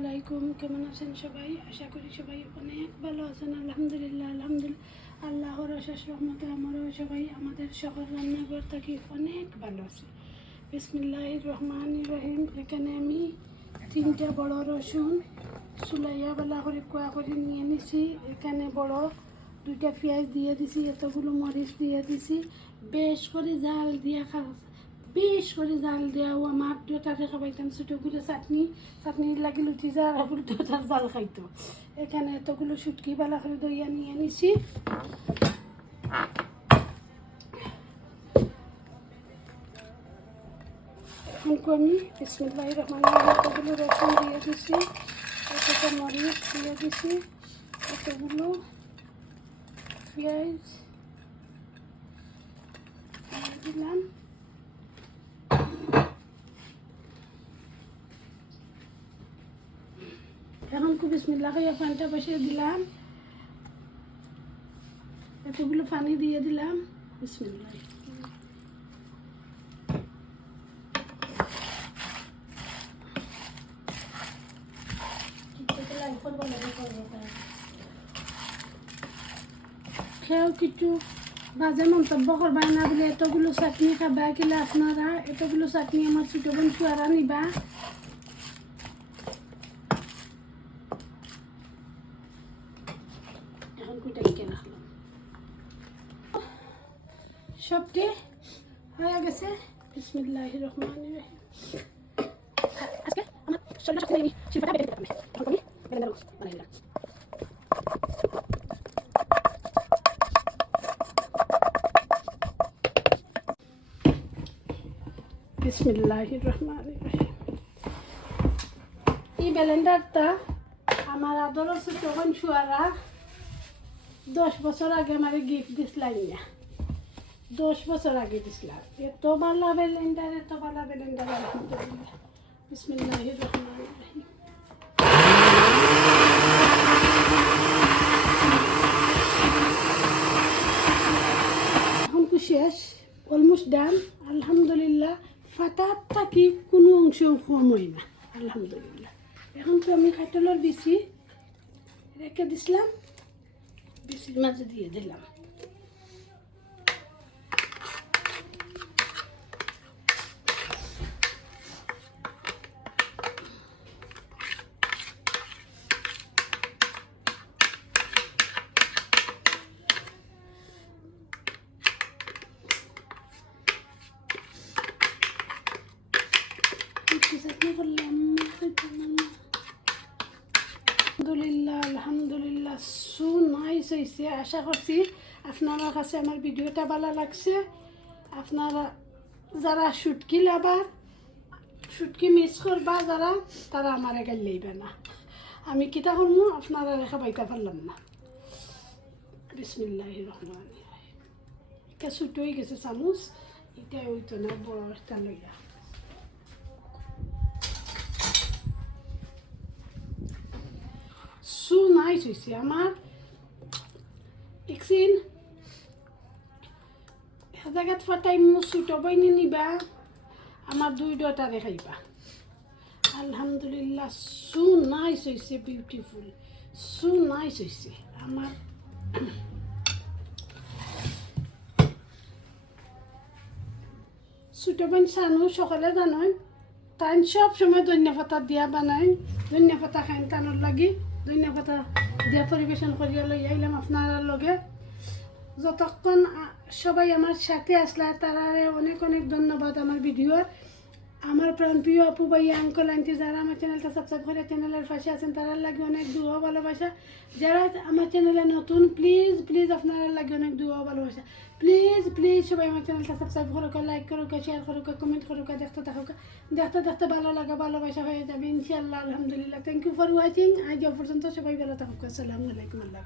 আলাইকুম, কেমন আছেন সবাই? আশা করি সবাই অনেক ভালো আছেন। আলহামদুলিল্লাহ আলহামদুলিল্লাহ আল্লাহর অশেষ রহমতে আমরাও সবাই আমাদের সকল রান্নাঘর থাকি অনেক ভালো আছে। বিসমিল্লাহ রহমান রহিম। এখানে আমি তিনটা বড় রসুন সুলাইয়া বেলা করে কোয়া করে নিয়ে নিছি। এখানে বড় দুইটা পেঁয়াজ দিয়ে দিছি, এতগুলো মরিচ দিয়ে দিছি। বেশ করে জাল দিয়া খা বেশ করে জাল দেওয়া আমার দেউতাকে খাবাইতাম ছোটো করে চাটনি চাটনি লাগিল উঠি যা আর দেউতার জাল খাইতো। এখানে এতগুলো সুটকি বালা করে দইয়া নিয়ে নিছি এখন আমি বিসমিল্লাহ রহমান এতগুলো রসুন দিয়ে দিছি এতটা মরিচ দিয়ে দিছি, এতগুলো পেঁয়াজ দিলাম। এখন খুব বিসমিল্লা খাইয়া পানিটা বসিয়ে দিলাম। এতগুলো পানি দিয়ে দিলাম। বিসমিল্লা খেয়েও কিছু বাজে মন্তব্য করবা না বলে এতগুলো চাটনি খাবা কিলে আপনারা? এতগুলো চাটনি আমার ছোটো বোন চুয়ারা নিবা। সবটি হয়ে গেছে। বিসমিল্লাহ রহমান রহিম। আজকে আমার শরীরটা শক্তি শিল্পটা বেড়ে দিতে এখন আমি বেলেন্ডার বানাই দিলাম আমার দশ বছর আগে আমার গিফট দিছিলাম না দশ বছর আগে দিছিলাম। এত ভালো ব্যালেন্ডার এত ভালো ব্যালেন্ডার আলহামদুলিল্লাহ বিসমিল্লাহ রহমান শেষ? অলমোস্ট ডান আলহামদুলিল্লাহ। ফাটার থাকি কোনো অংশ কম হয় না। আলহামদুলিল্লাহ। এখন তো আমি কাটলের বেশি রেখে দিছিলাম। বেশির মাঝে দিয়ে দিলাম। আলহামদুলিল্লাহ আলহামদুলিল্লাহ সু নাইস হয়েছে আশা করছি আপনার কাছে আমার ভিডিওটা ভালো লাগছে। আপনারা যারা শুটকি লাবার শুটকি মিস করবা যারা, তারা আমার আগে লইবে না। আমি কিতা করব আপনারা রেখা পাইতে পারলাম না। বিসমিল্লাহ রহমান এটা ছুটো হয়ে গেছে চামচ এটা ওইতো না বড় একটা লইয়া। সু হয়েছে আমার। একদিন জায়গাত ফাটাই মোৰ চুটো বইনি নিবা, আমার দুই ডটারে খাইবা আলহামদুলিল্লাহ, সু নাইস হয়েছে বিউটিফুল সু নাইস হয়েছে আমার। ছোটো বোন চানো সকালে জানোই তাই সব সময় ধনিয়া পাতা দিয়া বানাই ধনিয়া পাতা খাই লাগি। ধনিয়া পাতা দিয়া পরিবেশন করিয়া লই আইলাম আপনারা লগে। যতক্ষণ সবাই আমার সাথে আসলা তারা অনেক অনেক ধন্যবাদ আমার ভিডিওর। আমার প্রাণ প্রিয় আপু ভাই আঙ্কল আন্টি যারা আমার চ্যানেলটা সাবস্ক্রাইব করে চ্যানেলের পাশে আছেন তারার লাগে অনেক দুয়া ভালোবাসা। যারা আমার চ্যানেলে নতুন প্লিজ প্লিজ আপনারা লাগে অনেক দুয়া ভালোবাসা। প্লিজ প্লিজ সবাই আমার চ্যানেলটা সাবস্ক্রাইব করুক লাইক করুক শেয়ার করুক কমেন্ট করুক দেখতে থাকুক দেখতে দেখতে ভালো লাগা, ভালোবাসা হয়ে যাবে ইনশাল্লাহ আলহামদুলিল্লাহ। থ্যাংক ইউ ফর ওয়াচিং আজ পর্যন্ত সবাই ভালো থাকুক। আসসালামু আলাইকুম, আল্লাহ।